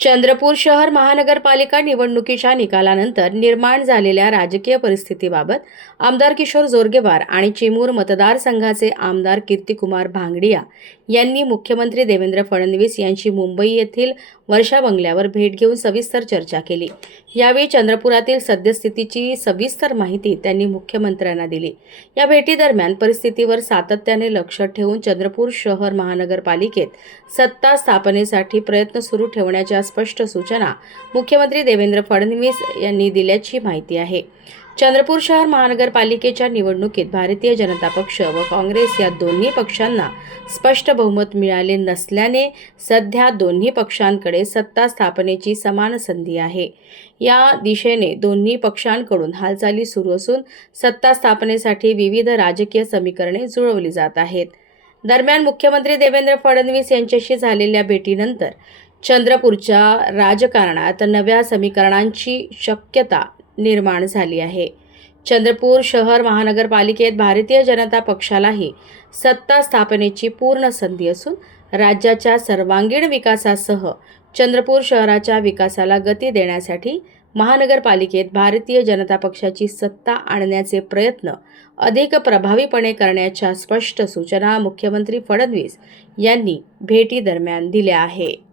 चंद्रपूर शहर महानगरपालिका निवडणुकीच्या निकालानंतर निर्माण झालेल्या राजकीय परिस्थितीबाबत आमदार किशोर जोरगेवार आणि चिमूर मतदारसंघाचे आमदार कीर्तिकुमार भांगडिया यांनी मुख्यमंत्री देवेंद्र फडणवीस यांची मुंबई येथील वर्षा बंगल्यावर भेट घेऊन सविस्तर चर्चा केली। यावेळी चंद्रपुरातील सद्यस्थितीची सविस्तर माहिती त्यांनी मुख्यमंत्र्यांना दिली। या भेटीदरम्यान परिस्थितीवर सातत्याने लक्ष ठेवून चंद्रपूर शहर महानगरपालिकेत सत्ता स्थापनेसाठी प्रयत्न सुरू ठेवण्याच्या स्पष्ट सूचना मुख्यमंत्री देवेंद्र फडणवीस यांनी दिल्याची माहिती आहे। चंद्रपूर शहर महानगरपालिकेच्या निवडणुकीत भारतीय जनता पक्ष व काँग्रेस या दोन्ही पक्षांना स्पष्ट बहुमत मिळाले नसल्याने सध्या दोन्ही पक्षांकडे सत्ता स्थापनेची समान संधी आहे। या दिशेने दोन्ही पक्षांकडून हालचाली सुरू असून सत्ता स्थापनेसाठी विविध राजकीय समीकरणे जुळवली जात आहेत। दरम्यान मुख्यमंत्री देवेंद्र फडणवीस यांच्याशी झालेल्या भेटीनंतर चंद्रपूरच्या राजकारणात नव्या समीकरणांची शक्यता निर्माण झाली आहे। चंद्रपूर शहर महानगरपालिकेत भारतीय जनता पक्षालाही सत्ता स्थापनेची पूर्ण संधी असून राज्याच्या सर्वांगीण विकासासह चंद्रपूर शहराच्या विकासाला गती देण्यासाठी महानगरपालिकेत भारतीय जनता पक्षाची सत्ता आणण्याचे प्रयत्न अधिक प्रभावीपणे करण्याच्या स्पष्ट सूचना मुख्यमंत्री फडणवीस यांनी भेटीदरम्यान दिल्या आहेत।